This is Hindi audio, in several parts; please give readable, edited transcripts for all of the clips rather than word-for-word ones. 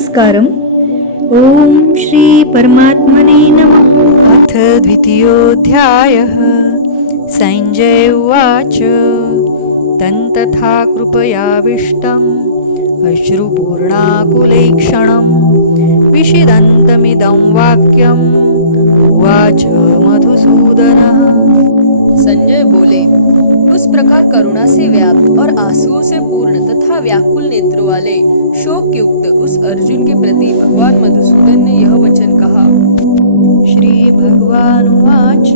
नमस्कारम्। ॐ श्री परमात्मने नमः। अथ द्वितीयोऽध्यायः। संजय उवाच तन्तथा कृपयाविष्टम् अश्रुपूर्णाकुलेक्षणं विषिदन्तमिदं वाक्यम् उवाच मधुसूदनः। संजय बोले, उस प्रकार करुणा से व्याप्त और आंसुओं से पूर्ण तथा व्याकुल नेत्रों वाले शोक युक्त उस अर्जुन के प्रति भगवान मधुसूदन ने यह वचन कहा। श्री भगवानुवाच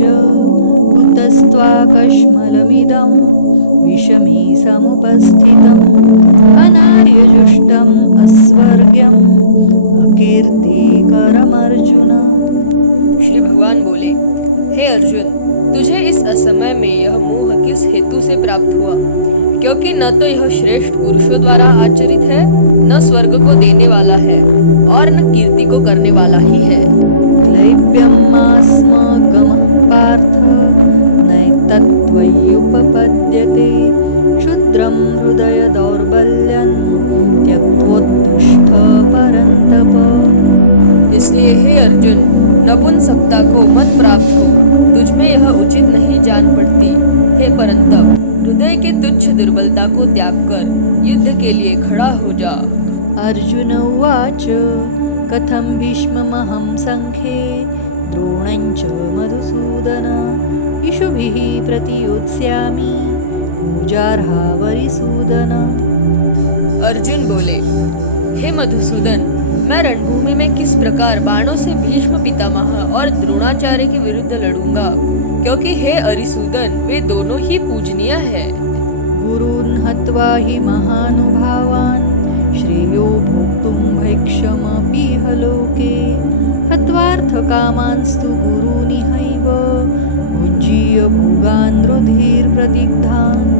कुतस्त्वाकश्मलमिदं विषमे समुपस्थितम् अनार्यजुष्टम् अस्वर्ग्यम् अकीर्तिकरमर्जुन। श्री भगवान बोले, हे अर्जुन, तुझे इस असमय में यह मोह किस हेतु से प्राप्त हुआ? क्योंकि न तो यह श्रेष्ठ पुरुषों द्वारा आचरित है, न स्वर्ग को देने वाला है और न कीर्ति को करने वाला ही है। क्लैब्यमास्मगमः पार्थ नैतत्त्वय्युपपद्यते क्षुद्रं हृदय दौर्बल्यं त्यक्त्वोत्तिष्ठ परन्तप। इसलिए हे अर्जुन, नपुंसकता को मत प्राप्त हो, तुझमें यह उचित नहीं जान पड़ती। हे परंतप, हृदय के तुच्छ दुर्बलता को त्याग कर युद्ध के लिए खड़ा हो जा। अर्जुन उवाच कथं भीष्ममहं संख्ये द्रोणं च मधुसूदन इषुभिः प्रतियोत्स्यामि पूजार्हा वरिसूदन। अर्जुन बोले, हे मधुसूदन, मैं रणभूमि में किस प्रकार बाणों से भीष्म पितामह और द्रोणाचार्य के विरुद्ध लड़ूंगा, क्योंकि हे अरिसूदन, वे दोनों ही पूजनीय है। गुरून् हत्वा हि महानुभावान् श्रेयो भोक्तुं भैक्षमपीह लोके हत्वार्थकामांस्तु गुरूनिहैव भुञ्जीय भोगान् रुधिर्प्रदिग्धान्।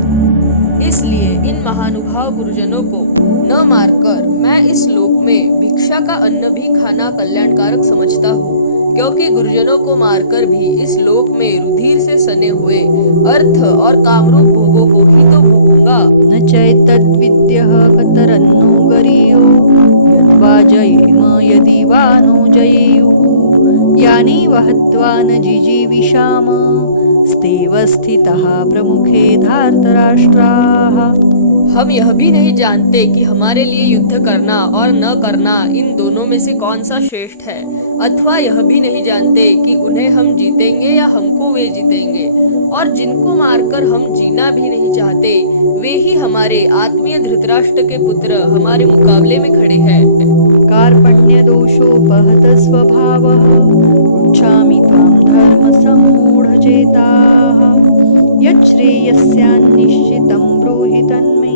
इसलिए इन महानुभाव गुरुजनों को न मारकर मैं इस लोक में भिक्षा का अन्न भी खाना कल्याणकारक समझता हूँ, क्योंकि गुरुजनों को मारकर भी इस लोक में रुधिर से सने हुए अर्थ और कामरूप भोगों को ही तो भोगूंगा। न चैतद्विद्यः कतरन्नो गरीयो यद्वा जयेम यदि वा नो जयेयुः यानि वहत्वा न जिजीविषाम स्तेव स्थितः प्रमुखे धार्तराष्ट्राः। हम यह भी नहीं जानते कि हमारे लिए युद्ध करना और न करना इन दोनों में से कौन सा श्रेष्ठ है, अथवा यह भी नहीं जानते कि उन्हें हम जीतेंगे या हमको वे जीतेंगे। और जिनको मारकर हम जीना भी नहीं चाहते, वे ही हमारे आत्मीय धृतराष्ट्र के पुत्र हमारे मुकाबले में खड़े हैं। कार्पण्य दोषोपहत स्वभावः पृच्छामि त्वां धर्म सम्मूढचेताः यच्छ्रेयस्यान्निश्चितं ब्रूहि तन्मे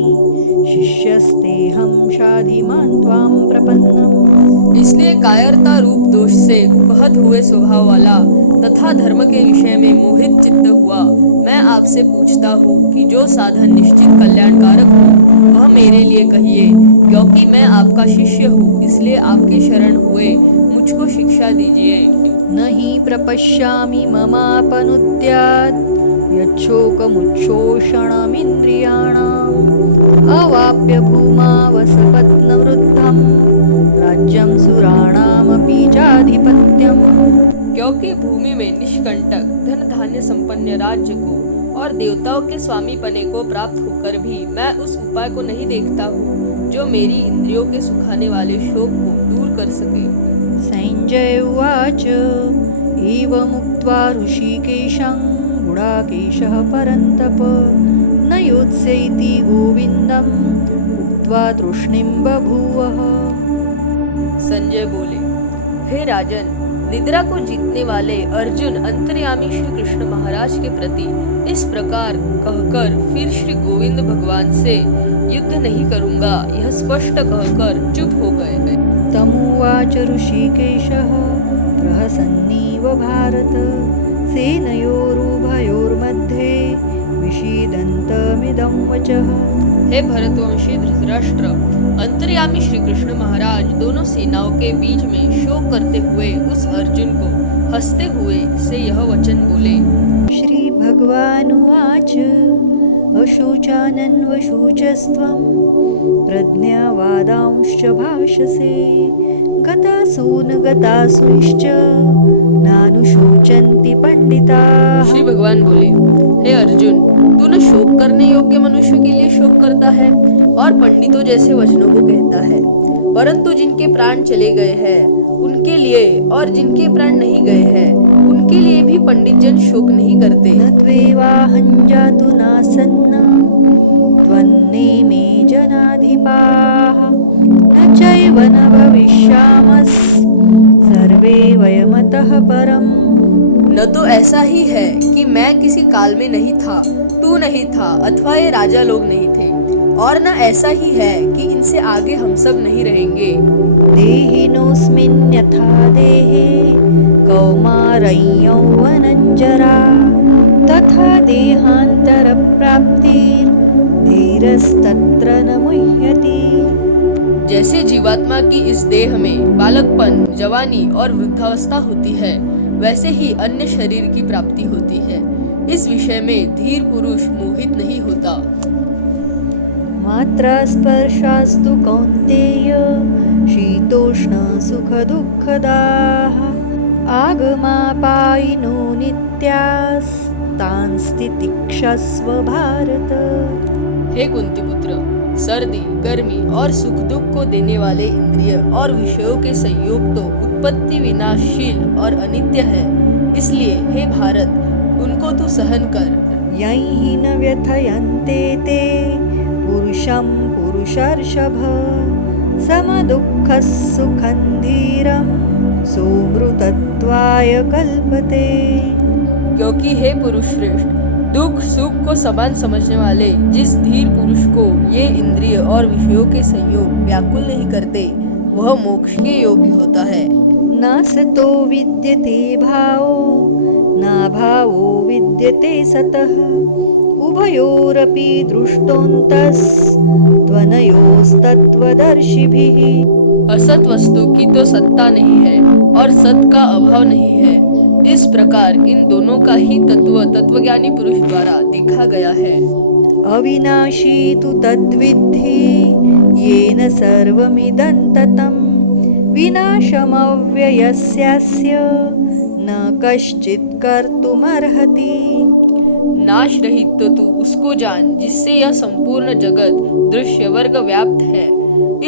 शिष्यस्तेऽहं शाधिमान् त्वां प्रपन्नम्। इसलिए कायरता रूप दोष से उपहत हुए स्वभाव वाला तथा धर्म के विषय में मोहित चित्त हुआ मैं आपसे पूछता हूँ कि जो साधन निश्चित कल्याणकारक हो वह मेरे लिए कहिए, क्योंकि मैं आपका शिष्य हूँ। इसलिए आपके शरण हुए मुझको शिक्षा दीजिए। नहि प्रपश्यामि ममापनुद्यात् यच्छोकमुच्छोषणमिन्द्रियाणाम् अवाप्य भूमावसपत्नवृद्धं राज्यं सुराणामपि चाधिपत्यम्। क्योंकि भूमि में निष्कंटक धन धान्य संपन्न राज्य को और देवताओं के स्वामी पने को प्राप्त होकर भी मैं उस उपाय को नहीं देखता हूँ जो मेरी इंद्रियों के सुखाने वाले शोक को दूर कर सके। संजय उवाच एवमुक्त्वा ऋषिकेशं गुडाकेशः परन्तप न योत्स्यैति गोविन्दम् उक्त्वा तृष्णिं बभूवः। संजय बोले, हे राजन, निद्रा को जीतने वाले अर्जुन अंतर्यामी श्री कृष्ण महाराज के प्रति इस प्रकार कहकर फिर श्री गोविंद भगवान से युद्ध नहीं करूंगा यह स्पष्ट कहकर चुप हो गए। तमुवाच ऋषिकेशः प्रहसन्नीव भारत सेनयोरुभयोर्मध्ये विषीदन्तमिदं वचः। हे भरतवंशी धृतराष्ट्र, अंतर्यामी श्री कृष्ण महाराज दोनों सेनाओं के बीच में शोक करते हुए उस अर्जुन को हंसते हुए से यह वचन बोले। श्री भगवानुवाच अशुचानन्वशुचस्त्वं प्रज्ञावादांश्च भाषसे गतासून् गतासूंश्च नानुशोचन्ति पंडिताः। श्री भगवान बोले, हे अर्जुन, तू न शोक करने योग्य मनुष्य के लिए शोक करता है और पंडितों जैसे वचनों को कहता है, परंतु जिनके प्राण चले गए हैं उनके लिए और जिनके प्राण नहीं गए हैं उनके लिए भी पंडित जन शोक नहीं करते। न त्वेवाहं जातु नासन्न त्वन्नेमे जनाधिपाः न चैव न भविष्यामः सर्वे वयमतः परम्। न तो ऐसा ही है कि मैं किसी काल में नहीं था, तू नहीं था अथवा ये राजा लोग नहीं थे, और न ऐसा ही है कि इनसे आगे हम सब नहीं रहेंगे। देहिनोऽस्मिन् यथा देहे कौमारं यौवनञ्जरा तथा देहान्तरप्राप्तिर्धीरस्तत्र न मुह्यति। जैसे जीवात्मा की इस देह में बालकपन, जवानी और वृद्धावस्था होती है, वैसे ही अन्य शरीर की प्राप्ति होती है। इस विषय में धीर पुरुष मोहित नहीं होता। मात्रा स्पर्शास्तु कौन्तेय शीतोष्ण सुख दुःखदाः आगमापायिनो नित्यास्तांस्तितिक्षस्व भारत। हे कुंती पुत्र, सर्दी, गर्मी और सुख दुख को देने वाले इंद्रिय और विषयों के संयोग तो उत्पत्ति विनाशशील और अनित्य है, इसलिए हे भारत उनको तू सहन कर। यैहि न व्यथयन्ते ते पुरुषं पुरुषर्षभ समदुःखः सुखं धीरं सोमृतत्वाय कल्पते। क्योंकि हे पुरुष श्रेष्ठ, दुख सुख को समान समझने वाले जिस धीर पुरुष को ये इंद्रिय और विषयों के संयोग व्याकुल नहीं करते, वह मोक्ष के योग्य होता है। न सतो विद्यते भावो न भावो विद्यते सतः उभयोरपि दृष्टोऽन्तस्त्वनयोस्तत्त्वदर्शिभिः। असत वस्तु की तो सत्ता नहीं है और सत का अभाव नहीं है, इस प्रकार इन दोनों का ही तत्वज्ञानी पुरुष द्वारा देखा गया है। अविनाशी तु तद्विद्धि येन सर्वमिदं ततं विनाशमव्ययस्यास्य न कश्चित् कर्तुमर्हति। नाश रहित तो तू उसको जान जिससे यह संपूर्ण जगत दृश्य वर्ग व्याप्त है।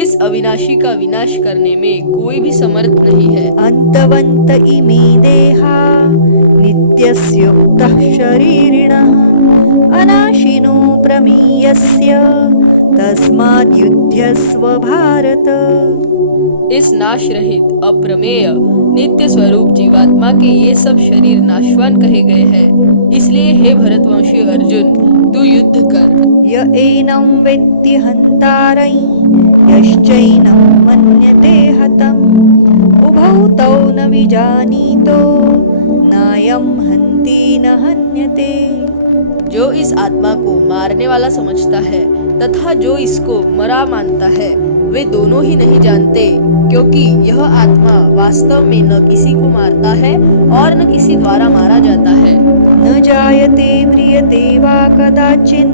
इस अविनाशी का विनाश करने में कोई भी समर्थ नहीं है। अंतवंत इमे देहा नित्यस्योक्तः शरीरिणः अनाशिनो प्रमेयस्य तस्माद् युध्यस्व भारत। इस नाश रहित अप्रमेय नित्य स्वरूप जीवात्मा के ये सब शरीर नाशवान कहे गए हैं, इसलिए हे भरतवंशी अर्जुन तू युद्ध कर। य एनं वेत्ति हन्तारं यश्चैनं मन्यते हतम् उभौ तौ न विजानीतो नायं हन्ति न हन्यते। जो इस आत्मा को मारने वाला समझता है तथा जो इसको मरा मानता है, वे दोनों ही नहीं जानते, क्योंकि यह आत्मा वास्तव में न किसी को मारता है और न किसी द्वारा मारा जाता है। न जायते म्रियते वा कदाचिन्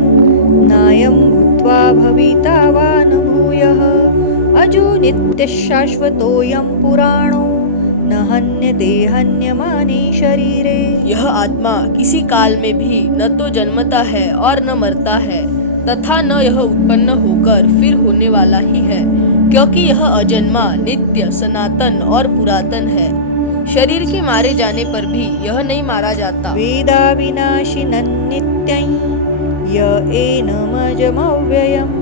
नायं भूत्वा भविता वा न भूयः अजो नित्यः शाश्वतोऽयं पुराणो न हन्यते हन्यमाने शरीरे। यह आत्मा किसी काल में भी न तो जन्मता है और न मरता है, तथा न यह उत्पन्न होकर फिर होने वाला ही है, क्योंकि यह अजन्मा, नित्य, सनातन और पुरातन है। शरीर के मारे जाने पर भी यह नहीं मारा जाता। वेदा विनाशिनं नित्यं य एनमजमव्ययम्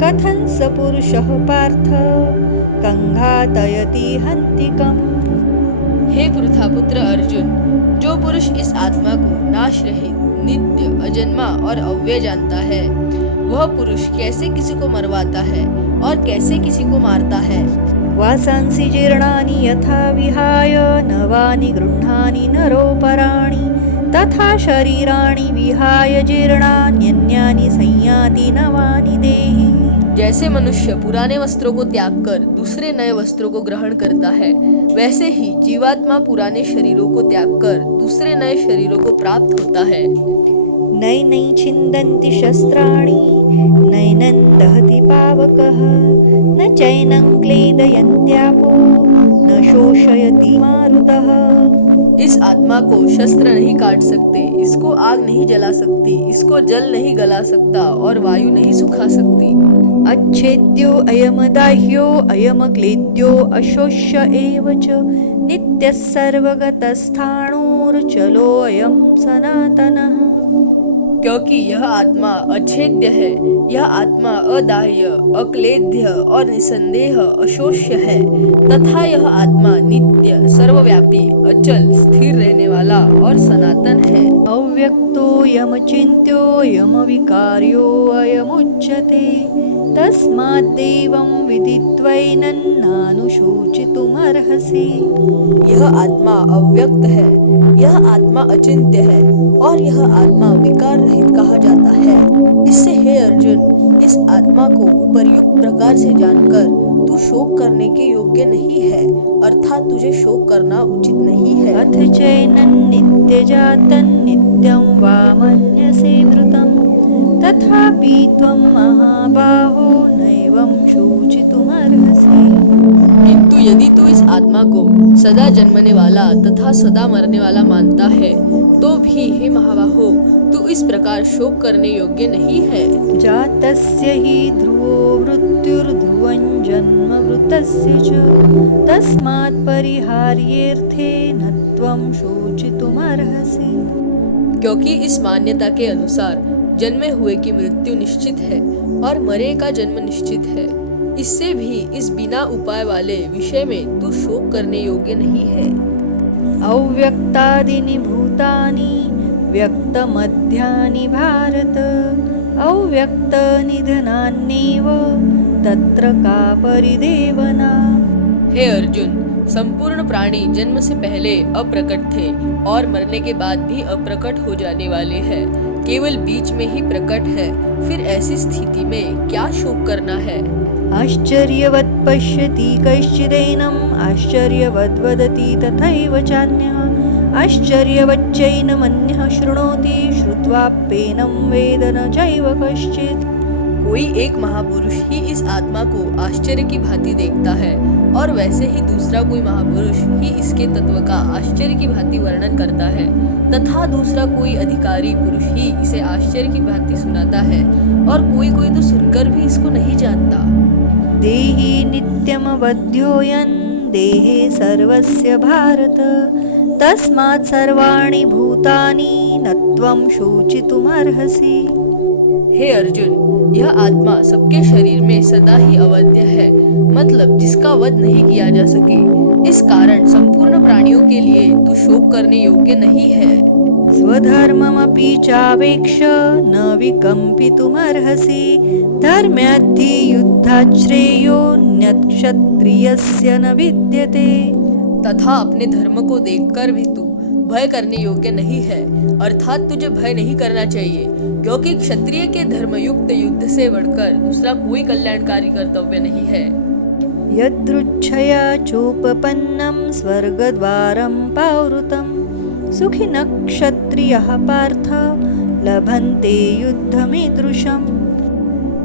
कथं स पुरुषः पार्थ कंघातयति हन्तिकम्। हे पृथापुत्र अर्जुन, जो पुरुष इस आत्मा को नाश रहित, नित्य, अजन्मा और अव्यय जानता है, वह पुरुष कैसे किसी को मरवाता है और कैसे किसी को मारता है। वासांसि जीर्णानि यथा विहाय नवानि गृह्णानि नरोपराणि तथा शरीराणि विहाय जीर्णान्यन्यानि संयाति नवानि देहि। जैसे मनुष्य पुराने वस्त्रों को त्याग कर दूसरे नए वस्त्रों को ग्रहण करता है, वैसे ही जीवात्मा पुराने शरीरों को त्याग कर दूसरे नए शरीरों को प्राप्त होता है। नैनै छिन्दन्ति शस्त्राणि नैनं दहति पावकः न चैनं क्लेदयन्त्यापो न शोषयति मारुतः। इस आत्मा को शस्त्र नहीं काट सकते, इसको आग नहीं जला सकती, इसको जल नहीं गला सकता और वायु नहीं सुखा सकती। अच्छेद्यो अयमदाह्यो अयमक्लेद्यो अशोष्य एव च नित्यः सर्वगतस्थाणोर्चलोऽयं सनातनः। क्योंकि यह आत्मा अछेद्य है, यह आत्मा अदाह्य, अक्लेद्य और निसंदेह अशोष्य है तथा यह आत्मा नित्य, सर्वव्यापी, अचल, स्थिर रहने वाला और सनातन है। अव्यक्तोऽयमचिन्त्यो यमविकार्यो अयमुच्यते तस्माद्देवं विदित्वैनं नानुशोचितुमर्हसि। यह आत्मा अव्यक्त है, यह आत्मा अचिंत्य है और यह आत्मा विकार रहित कहा जाता है। इससे हे अर्जुन, इस आत्मा को उपर्युक्त प्रकार से जानकर तू शोक करने के योग्य नहीं है, अर्थात तुझे शोक करना उचित नहीं है। अथ चैनं नित्यजातं नित्यं वा मन्यसे मृतं तथापि त्वं महाबाहो नैवं शोचितुमर्हसि। किंतु यदि तू इस आत्मा को सदा जन्मने वाला तथा सदा मरने वाला मानता है तो भी हे महाबाहो, तू इस प्रकार शोक करने योग्य नहीं है। जातस्य हि ध्रुवो मृत्युर्ध्रुवं जन्म मृतस्य च तस्मात् परिहार्येऽर्थे न त्वं शोचितुमर्हसि। क्योंकि इस मान्यता के अनुसार जन्मे हुए की मृत्यु निश्चित है और मरे का जन्म निश्चित है, इससे भी इस बिना उपाय वाले विषय में तू शोक करने योग्य नहीं है। अव्यक्तादीनि भूतानि व्यक्तमध्यानि भारत अव्यक्तनिधनान्येव तत्र का परिदेवना। हे अर्जुन, संपूर्ण प्राणी जन्म से पहले अप्रकट थे और मरने के बाद भी अप्रकट हो जाने वाले हैं, केवल बीच में ही प्रकट है। फिर ऐसी स्थिति में क्या शोक करना है। आश्चर्यवत् पश्यति कैश्चिदैनम् आश्चर्यवद् वदति तथैव चान्यः आश्चर्यवच्चैनमन्यः शृणोति श्रुत्वाप्येनं वेद न चैव कश्चित्। कोई एक महापुरुष ही इस आत्मा को आश्चर्य की भांति देखता है और वैसे ही दूसरा कोई महापुरुष ही इसके तत्व का आश्चर्य की भांति वर्णन करता है तथा दूसरा कोई अधिकारी पुरुष ही इसे आश्चर्य की भांति सुनाता है और कोई तो सुनकर भी इसको नहीं जानता। देहि नित्यमवध्योऽयं देहे सर्वस्य भारत तस्मात् सर्वाणि भूतानि न त्वं शोचितुमर्हसि। हे अर्जुन, यह आत्मा सबके शरीर में सदा ही अवध्य है, मतलब जिसका वध नहीं किया जा सके। इस कारण संपूर्ण प्राणियों के लिए तू शोक करने योग्य नहीं है। स्वधर्ममपि चावेक्ष न विकम्पितुमर्हसि धर्म्याद्धि युद्धात् श्रेयोऽन्यत् क्षत्रियस्य न विद्यते। तथा अपने धर्म को देखकर भी तू भय करने योग्य नहीं है, अर्थात तुझे भय नहीं करना चाहिए, क्योंकि क्षत्रिय के धर्मयुक्त युद्ध से बढ़कर दूसरा कोई कल्याणकारी कर्तव्य नहीं है। यदृच्छया चोपपन्नं स्वर्गद्वारं पावृतं सुखिनः क्षत्रियः पार्थ लभन्ते युद्धमीदृशम्।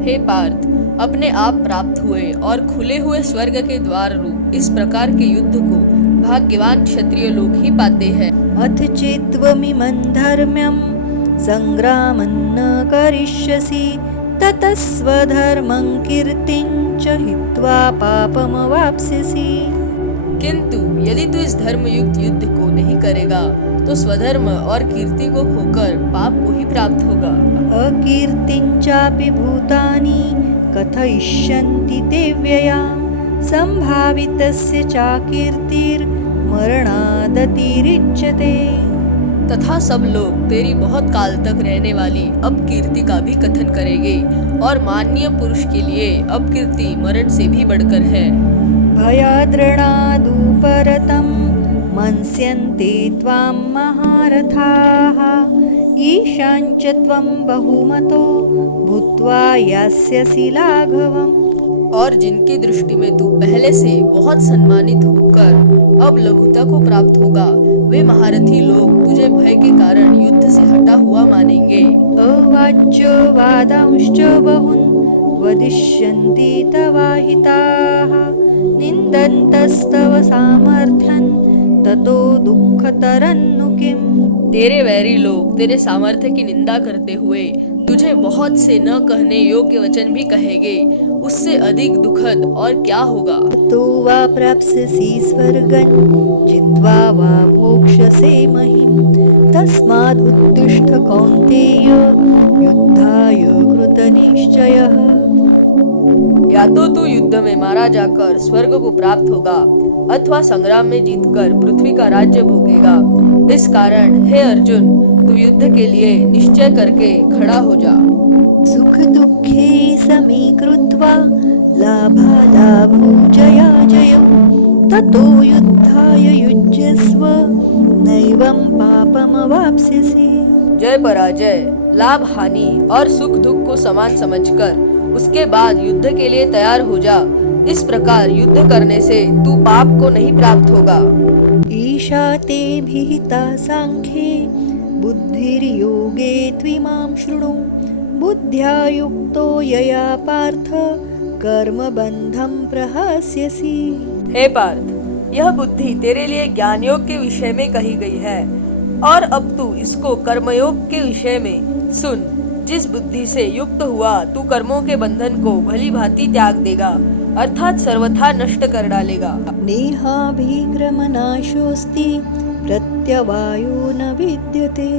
हे पार्थ, अपने आप प्राप्त हुए और खुले हुए स्वर्ग के द्वार रूप इस प्रकार के युद्ध को भाग्यवान क्षत्रिय लोग ही पाते हैं। अथ चेत्त्वमिमं धर्म्यं संग्रामं न करिष्यसि ततः स्वधर्मं कीर्तिं च हित्वा पापमवाप्स्यसि। किंतु यदि तू इस धर्मयुक्त युद्ध को नहीं करेगा तो स्वधर्म और कीर्ति को खोकर पाप को ही प्राप्त होगा। अकीर्तिं चापि भूतानि कथयिष्यन्ति ते व्ययां संभावितस्य चाकीर्तिर्मरणादतिरिच्यते। तथा सब लोग तेरी बहुत काल तक रहने वाली अपकीर्ति का भी कथन करेंगे और माननीय पुरुष के लिए अपकीर्ति मरण से भी बढ़कर है। भयाद्रणादुपरतं मंस्यन्ते त्वां महारथाः ईशाञ्च त्वं बहुमतो भूत्वा यास्यसि लाघवम्। और जिनकी दृष्टि में तू पहले से बहुत सम्मानित होकर अब लघुता को प्राप्त होगा, वे महारथी लोग तुझे भय के कारण युद्ध से हटा हुआ मानेंगे। अवाच्य वादांश्च बहून् वदिष्यन्ति तवाहिताः निन्दन्तस्तव सामर्थ्यं ततो दुःखतरन्नु किम्। तेरे वैरी लोग तेरे सामर्थ्य की निंदा करते हुए तुझे बहुत से न कहने योग्य वचन भी कहेंगे, उससे अधिक दुखद और क्या होगा। तो वा प्राप्स्यसि स्वर्गं जित्वा वा भोक्ष्यसे महीम् तस्माद् उत्तिष्ठ कौन्तेय युद्धाय कृतनिश्चयः। या तो तू युद्ध में मारा जाकर स्वर्ग को प्राप्त होगा अथवा संग्राम में जीतकर पृथ्वी का राज्य भोगेगा। इस कारण हे अर्जुन, तू युद्ध के लिए निश्चय करके खड़ा हो जा। सुख दुःखे समीकृत्वा लाभालाभौ जयाजयौ ततो युद्धाय युज्यस्व नैवं पापमवाप्स्यसि। जय पराजय, लाभ हानि और सुख दुख को समान समझकर उसके बाद युद्ध के लिए तैयार हो जा। इस प्रकार युद्ध करने से तू पाप को नहीं प्राप्त होगा। ईशा ते विहिता सांख्ये बुद्धिर्योगे त्विमां शृणु बुद्ध्या युक्तो यया पार्थ कर्मबन्धं प्रहास्यसि। हे पार्थ, यह बुद्धि तेरे लिए ज्ञान योग के विषय में कही गई है और अब तू इसको कर्मयोग के विषय में सुन। जिस बुद्धि से युक्त हुआ तू कर्मों के बंधन को भली भांति त्याग देगा अर्थात सर्वथा नष्ट कर डालेगा। नेहाभिक्रमनाशोऽस्ति प्रत्यवायो न विद्यते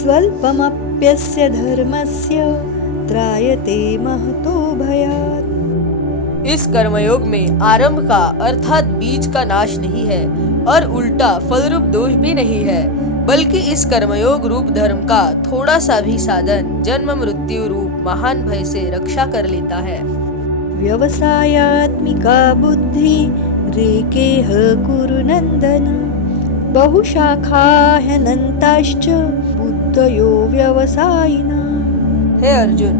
स्वल्पमप्यस्य धर्मस्य त्रायते महतो भयात्। इस कर्मयोग में आरंभ का अर्थात बीज का नाश नहीं है और उल्टा फलरूप दोष भी नहीं है, बल्कि इस कर्मयोग रूप धर्म का थोड़ा सा भी साधन जन्म मृत्यु रूप महान भय से रक्षा कर लेता है। व्यवसायात्मिका बुद्धि रेकेह कुरु नन्दन बहुशाखा ह्यनन्ताश्च बुद्धयो व्यवसायिना। हे अर्जुन,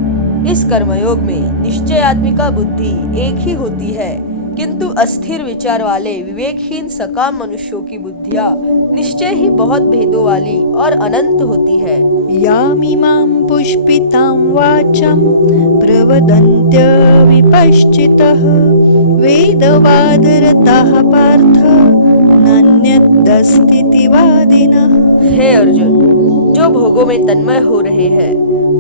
इस कर्मयोग में निश्चयात्मिका बुद्धि एक ही होती है, किंतु अस्थिर विचार वाले विवेकहीन सकाम मनुष्यों की बुद्धियाँ निश्चय ही बहुत भेदों वाली और अनंत होती है। यामिमां पुष्पितां वाचं प्रवदन्त्य विपश्चितः वेदवादरताः पार्थ नान्यदस्तीति वादिनः। हे अर्जुन, जो भोगों में तन्मय हो रहे हैं,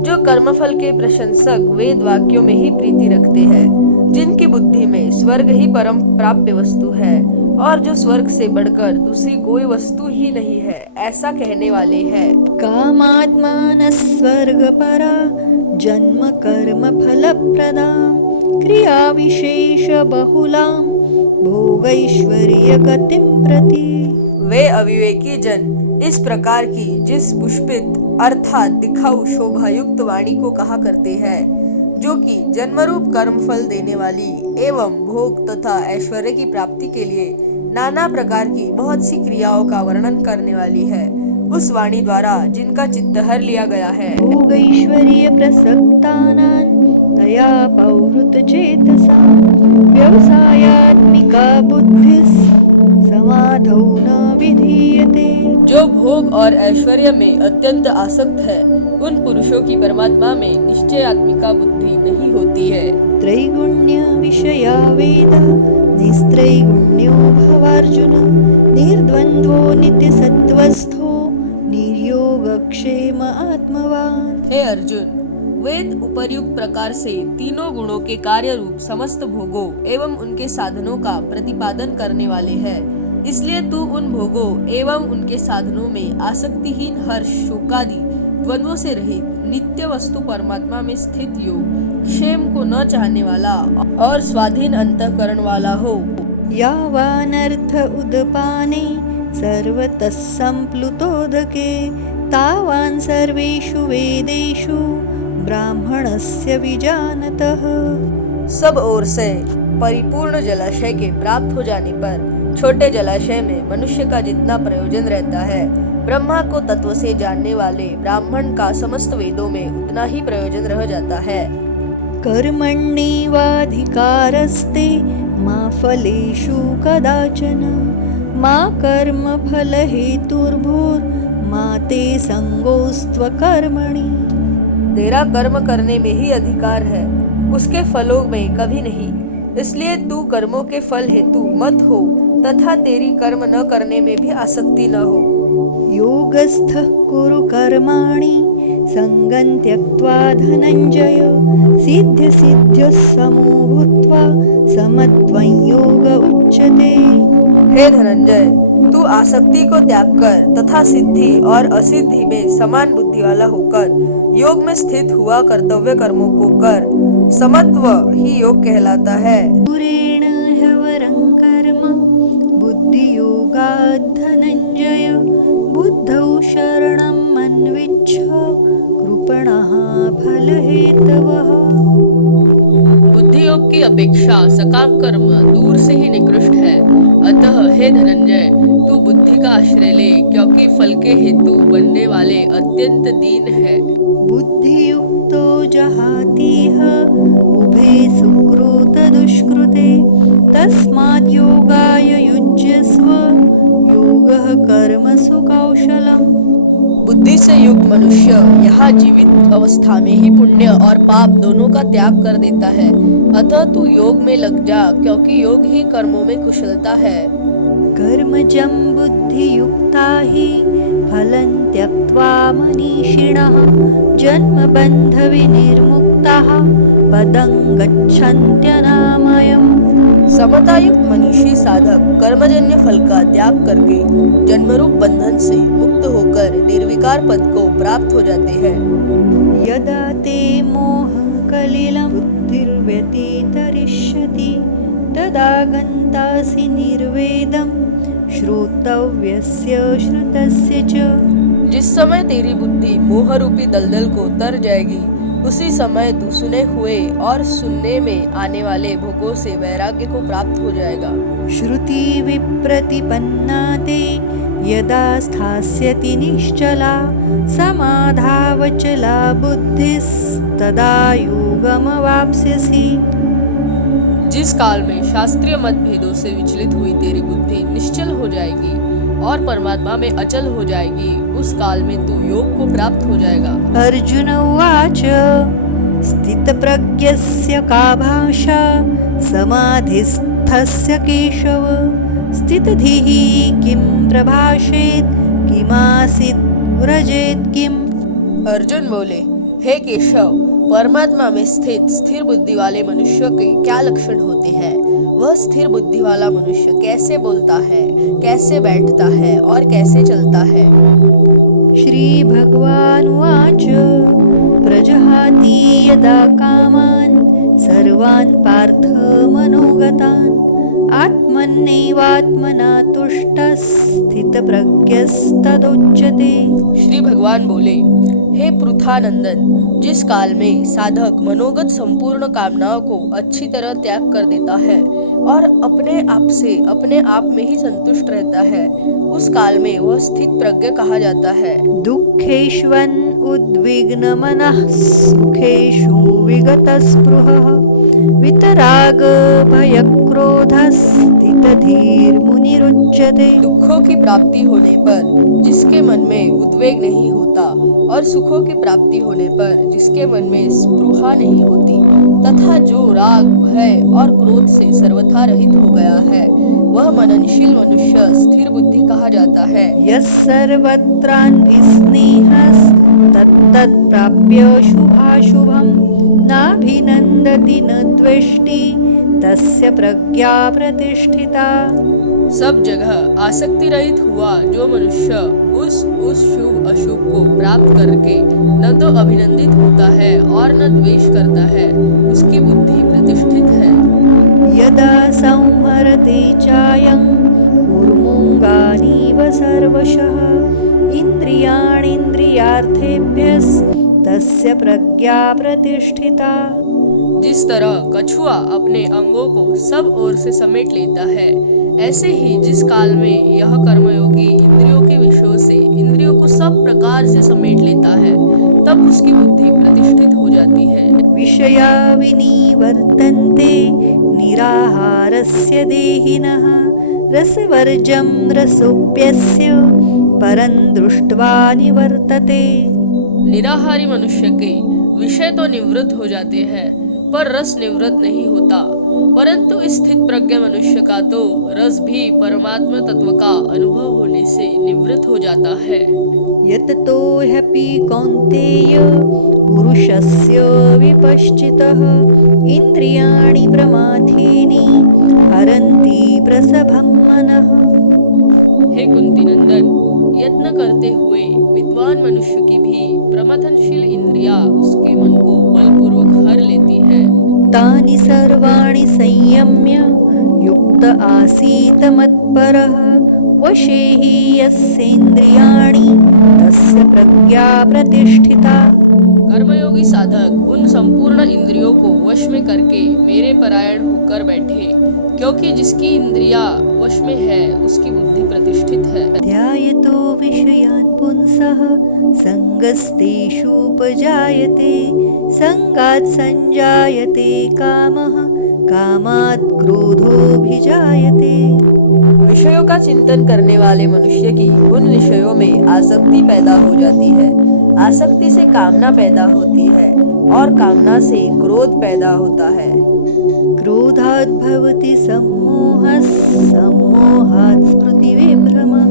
जो कर्मफल के प्रशंसक वेद वाक्यों में ही प्रीति रखते हैं, जिनकी बुद्धि में स्वर्ग ही परम प्राप्य वस्तु है और जो स्वर्ग से बढ़कर दूसरी कोई वस्तु ही नहीं है, ऐसा कहने वाले हैं। कामात्मान स्वर्ग परा जन्म कर्म फल प्रदां क्रिया विशेष बहुलां भोगैश्वर्य गतिं प्रति। वे अविवेकी जन इस प्रकार की जिस पुष्पित अर्थात दिखाऊ शोभायुक्त वाणी को कहा करते हैं, जो कि जन्मरूप कर्म फल देने वाली एवं भोग तथा ऐश्वर्य की प्राप्ति के लिए नाना प्रकार की बहुत सी क्रियाओं का वर्णन करने वाली है, उस वाणी द्वारा जिनका चित्त हर लिया गया है। भोगैश्वर्य प्रसक्तानां तया पौरुत चेतसा व्यवसायात्मिका बुद्धिस् समाधौ न विधीयते। जो भोग और ऐश्वर्य में अत्यंत आसक्त है, उन पुरुषों की परमात्मा में निश्चयात्मिका बुद्धि नहीं होती है। त्रैगुण्य विषया वेद निस्त्रैगुण्यो भवार्जुन निर्द्वन्द्वो नित्यसत्त्वस्थो निर्योगक्षेम आत्मवान्। हे अर्जुन, वेद उपर्युक्त प्रकार से तीनों गुणों के कार्य रूप समस्त भोगों एवं उनके साधनों का प्रतिपादन करने वाले हैं, इसलिए तू उन भोगों एवं उनके साधनों में आसक्तिहीन हर्ष शोकादि द्वंद्वों से रहित नित्य वस्तु परमात्मा में स्थित योग क्षेम को न चाहने वाला और स्वाधीन अंतःकरण वाला हो। यावानर्थ उदपाने सर्वतः संप्लुतोदके तावान् सर्वेषु वेदेषु ब्राह्मणस्य विजानतः। सब ओर से परिपूर्ण जलाशय के प्राप्त हो जाने पर छोटे जलाशय में मनुष्य का जितना प्रयोजन रहता है, ब्रह्मा को तत्व से जानने वाले ब्राह्मण का समस्त वेदों में उतना ही प्रयोजन रह जाता है। कर्मण्येवाधिकारस्ते मा फलेषु कदाचन मा कर्मफलहेतुर्भूर्मा ते संगोस्त्वकर्मणि। तेरा कर्म करने में ही अधिकार है, उसके फलों में कभी नहीं। इसलिए तू कर्मों के फल हेतु मत हो तथा तेरी कर्म न करने में भी आसक्ति न हो। योगस्थः कुरु कर्माणि संगं त्यक्त्वा धनंजय सिद्ध्यसिद्ध्योः समो भूत्वा समत्वं योग उच्यते। हे धनंजय, तू आसक्ति को त्याग कर तथा सिद्धि और असिद्धि में समान बुद्धि वाला होकर योग में स्थित हुआ कर्तव्य कर्मों को कर। समत्व ही योग कहलाता है। पुरेण ह्यवरं कर्म बुद्धियोगात् धनंजय बुद्धौ शरणं मन्विच्छ कृपणः फलहेतवः। बुद्धि योग की अपेक्षा सकाम कर्म दूर से ही निकृष्ट है। अतः हे धनंजय, तू बुद्धि का आश्रय ले, क्योंकि फल के हेतु बनने वाले अत्यंत दीन है। बुद्धियुक्तो जहातीह उभे सुकृत दुष्कृते तस्माद् योगाय युज्यस्व योगः कर्मसु कौशलम्। बुद्धि से युक्त मनुष्य यहाँ जीवित अवस्था में ही पुण्य और पाप दोनों का त्याग कर देता है। अतः तू योग में लग जा, क्योंकि योग ही कर्मों में कुशलता है। कर्मजं बुद्धियुक्ता हि फलं त्यक्त्वा मनीषिणः जन्मबन्धविनिर्मुक्ताः पदं गच्छन्त्यनामयम्। समतायुक्त मनीषी साधक कर्मजन्य फल का त्याग करके जन्मरूप बंधन से मुक्त होकर निर्विकार पद को प्राप्त हो जाते हैं। यदा ते मोहकलिलं बुद्धिर्व्यतितरिष्यति तदा गन्तासि निर्वेदं श्रोतव्यस्य श्रुतस्य च। जिस समय तेरी बुद्धि मोह रूपी दलदल को तर जाएगी, उसी समय तू सुने हुए और सुनने में आने वाले भोगों से वैराग्य को प्राप्त हो जाएगा। श्रुति विप्रतिपन्ना ते यदा स्थास्यति निश्चला समाधावचला बुद्धिस्तदा योगमवाप्स्यसि। जिस काल में शास्त्रीय मतभेदों से विचलित हुई तेरी बुद्धि निश्चल हो जाएगी और परमात्मा में अचल हो जाएगी, उस काल में तू योग को प्राप्त हो जाएगा। अर्जुन उवाच स्थितप्रज्ञस्य का भाषा समाधिस्थस्य केशव स्थितधिः किं प्रभाषेत् किमासीत् व्रजेत् किम्। अर्जुन बोले, हे केशव, परमात्मा में स्थित स्थिर बुद्धि वाले मनुष्य के क्या लक्षण होते हैं? वह स्थिर बुद्धि वाला मनुष्य कैसे बोलता है, कैसे बैठता है और कैसे चलता है? श्री भगवानुवाच प्रजहाति यदा कामान् सर्वान् पार्थ मनोगतान् आत्मन्नेवात्मना तुष्टः स्थितप्रज्ञस्तदुच्यते। श्री भगवान बोले, हे पृथानंदन, जिस काल में साधक मनोगत संपूर्ण कामनाओं को अच्छी तरह त्याग कर देता है और अपने आप से अपने आप में ही संतुष्ट रहता है, उस काल में वह स्थित प्रज्ञ कहा जाता है। दुःखेष्वन् उद्विग्नमनः सुखेषु विगतस्पृहः वितराग भयक्रोधः स्थितधीर्मुनिरुच्यते। दुखों की प्राप्ति होने पर जिसके मन में उद्वेग नहीं होता और सुखों की प्राप्ति होने पर जिसके मन में स्पृहा नहीं होती तथा जो राग भय और क्रोध से सर्वथा रहित हो गया है, वह मननशील मनुष्य स्थिर बुद्धि कहा जाता है। यः सर्वत्रान्भिस्नेहस्तत्तत् प्राप्य शुभाशुभं नाभिनन्दति न द्वेष्टि तस्य प्रज्ञा प्रतिष्ठिता। सब जगह आसक्ति रहित हुआ जो मनुष्य उस शुभ अशुभ को प्राप्त करके न तो अभिनंदित होता है और न द्वेष करता है, उसकी बुद्धि प्रतिष्ठित है। यदा संहरते चायं कूर्मोऽङ्गानीव सर्वशः इन्द्रियाणीन्द्रियार्थेभ्यस्तस्य प्रज्ञा प्रतिष्ठिता। जिस तरह कछुआ अपने अंगों को सब ओर से समेट लेता है, ऐसे ही जिस काल में यह कर्मयोगी इंद्रियों के विषयों से इंद्रियों को सब प्रकार से समेट लेता है, तब उसकी बुद्धि प्रतिष्ठित हो जाती है। विषया विनिवर्तन्ते निराहारस्य देहिनः रसवर्जं रसोप्यस्य परं दृष्ट्वा निवर्तते। निराहारी मनुष्य के विषय तो निवृत्त हो जाते हैं पर रस निवृत्त नहीं होता, परंतु स्थित प्रज्ञ मनुष्य का तो रस भी परमात्मा तत्व का अनुभव होने से निवृत्त हो जाता है। यततो ह्यपि कौन्तेय पुरुषस्य विपश्चितः इन्द्रियाणि प्रमाथीनि हरन्ति प्रसभं मनः। हे कुंती नंदन, यत्न करते हुए विद्वान मनुष्य की भी प्रमथनशील इंद्रिया उसके मन को बलपूर्वक हर लेती है। तानि सर्वाणि संयम्य युक्त आसीत मत्परः वशे हि यस्येन्द्रियाणि तस्य प्रज्ञा प्रतिष्ठिता। कर्मयोगी साधक उन संपूर्ण इंद्रियों को वश में करके मेरे परायण होकर बैठे, क्योंकि जिसकी इंद्रिया वश में है उसकी बुद्धि प्रतिष्ठित है। ध्यायतो विषयान् पुंसः संगस्तेषुपजायते संगात् संजायते कामः कामात् क्रोधोऽभिजायते। विषयों का चिंतन करने वाले मनुष्य की उन विषयों में आसक्ति पैदा हो जाती है, आसक्ति से कामना पैदा होती है और कामना से क्रोध पैदा होता है। क्रोधात् भवति सम्मोहः सम्मोहात् स्मृतिविभ्रमः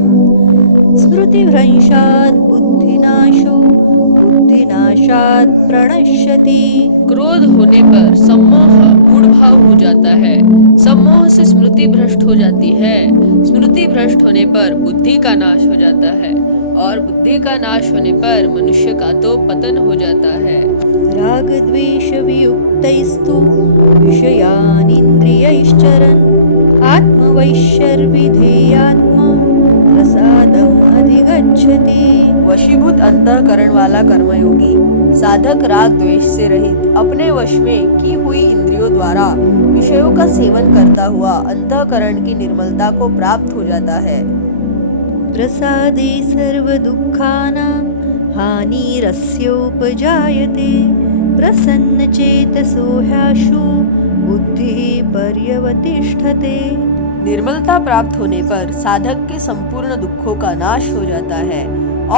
स्मृतिभ्रंशात् बुद्धिनाशो बुद्धिनाशात् प्रणश्यति। क्रोध होने पर सम्मोह मूढ़ भाव हो जाता है, सम्मोह से स्मृति भ्रष्ट हो जाती है, स्मृति भ्रष्ट होने पर बुद्धि का नाश हो जाता है और बुद्धि का नाश होने पर मनुष्य का तो पतन हो जाता है। राग द्वेष वियुक्तैस्तु विषयानिन्द्रियैश्चरन् आत्मवैश्यर्विधेयात्मा प्रसादम् अधिगच्छति। वशीभूत अंतःकरण वाला कर्मयोगी साधक राग द्वेष से रहित अपने वश में की हुई इंद्रियों द्वारा विषयों का सेवन करता हुआ अंतःकरण की निर्मलता को प्राप्त हो जाता है। प्रसादे सर्वदुःखानां हानिरस्योपजायते प्रसन्नचेतसो ह्याशु बुद्धिः पर्यवतिष्ठते। निर्मलता प्राप्त होने पर साधक के संपूर्ण दुखों का नाश हो जाता है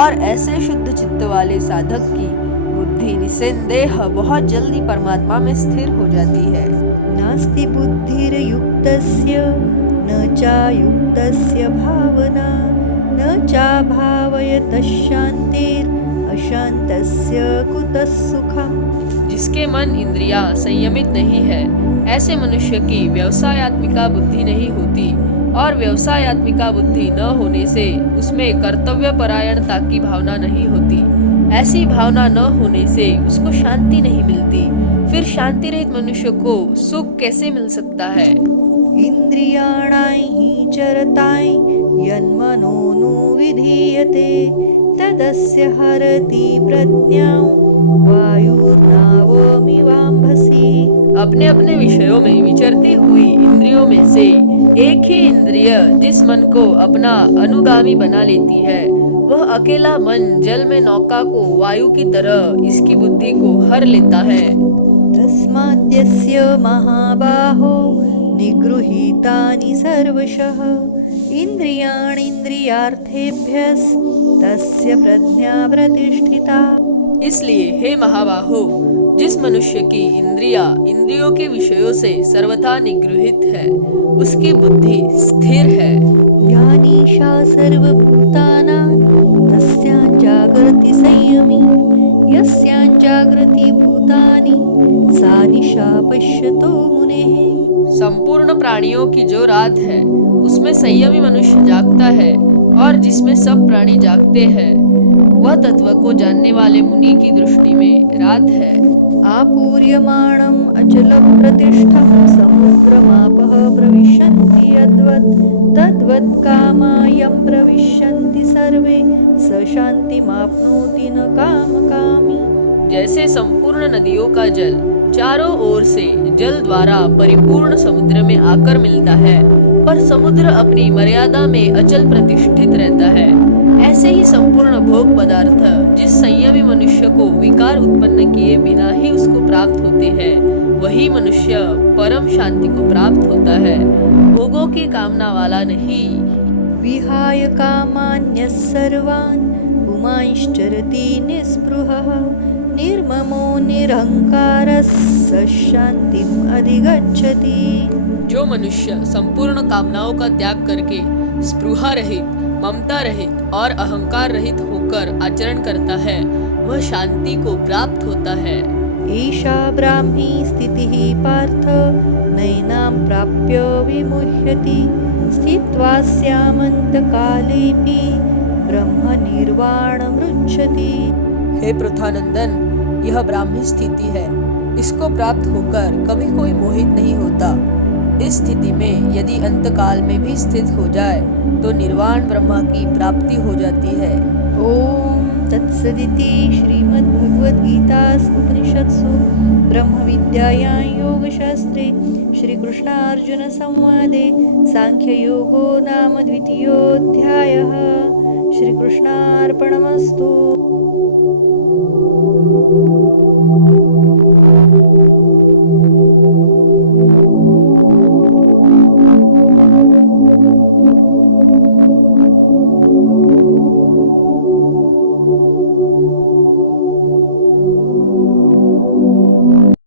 और ऐसे शुद्ध चित्त वाले साधक की बुद्धि निस्संदेह बहुत जल्दी परमात्मा में स्थिर हो जाती है। नास्ति बुद्धिर्युक्तस्य न चायुक्तस्य भावना न चाभावयतः शान्तिरशान्तस्य कुतः सुखम्। जिसके मन इंद्रिया संयमित नहीं है, ऐसे मनुष्य की व्यवसायत्मिका बुद्धि नहीं होती और व्यवसायत्मिका बुद्धि न होने से उसमें कर्तव्य परायणता की भावना नहीं होती। ऐसी भावना न होने से उसको शांति नहीं मिलती। फिर शांति रहित मनुष्य को सुख कैसे मिल सकता है? इन्द्रियाणां हि चरतां यन्मनोनुविधीयते तदस्य हरति प्रज्ञां वायुर्नावमिवाम्भसि। अपने अपने विषयों में विचरती हुई इंद्रियों में से एक ही इंद्रिय जिस मन को अपना अनुगामी बना लेती है, वह अकेला मन जल में नौका को वायु की तरह इसकी बुद्धि को हर लेता है। तस्माद्यस्य महाबाहो निगृहीतानि सर्वशः इन्द्रियाणीन्द्रियार्थेभ्यस्तस्य प्रज्ञा प्रतिष्ठिता। इसलिए हे महाबाहो, जिस मनुष्य की इंद्रिया इंद्रियों के विषयों से सर्वथा निगृहित है, उसकी बुद्धि स्थिर है। ज्ञानीशा सर्वभूतानां तस्यां जागृति संयमी यस्यां जागृति भूतानि सा निशा पश्यतो मुनेः। संपूर्ण प्राणियों की जो रात है उसमें संयमी मनुष्य जागता है और जिसमें सब प्राणी जागते हैं, वह तत्व को जानने वाले मुनि की दृष्टि में रात है। आपूर्यमाणम् अचलं प्रतिष्ठं समुद्रमापः प्रविशन्ति यद्वत् तद्वत् कामायं प्रविशन्ति सर्वे स शान्तिमाप्नोति न कामकामी। जैसे संपूर्ण नदियों का जल चारों ओर से जल द्वारा परिपूर्ण समुद्र में आकर मिलता है, पर समुद्र अपनी मर्यादा में अचल प्रतिष्ठित रहता है, ऐसे ही संपूर्ण भोग पदार्थ जिस संयमी मनुष्य को विकार उत्पन्न किए बिना ही उसको प्राप्त होते हैं, वही मनुष्य परम शांति को प्राप्त होता है, भोगों की कामना वाला नहीं। विहाय कामान्यः सर्वान् पुमांश्चरति निःस्पृहः निर्ममो निरहङ्कारः स शान्तिम् अधिगच्छति। जो मनुष्य संपूर्ण कामनाओं का त्याग करके स्पृहा रहित, ममता रहित और अहंकार रहित होकर आचरण करता है, वह शांति को प्राप्त होता है। एषा ब्राह्मी स्थितिः पार्थ नैनां प्राप्य विमुह्यति स्थित्वा स्यामन्तकालेऽपि ब्रह्मनिर्वाणमृच्छति। हे पृथानंदन, यह ब्राह्मी स्थिति है। इसको प्राप्त होकर कभी कोई मोहित नहीं होता। इस स्थिति में यदि अंतकाल में भी स्थित हो जाए तो निर्वाण ब्रह्मा की प्राप्ति हो जाती है। ओम तत्सदिति श्रीमद्भगवद्गीतासु उपनिषत्सु ब्रह्मविद्यायां योगशास्त्रे श्रीकृष्णार्जुन संवादे सांख्ययोगो नाम द्वितीयोऽध्यायः। श्रीकृष्णार्पणमस्तु।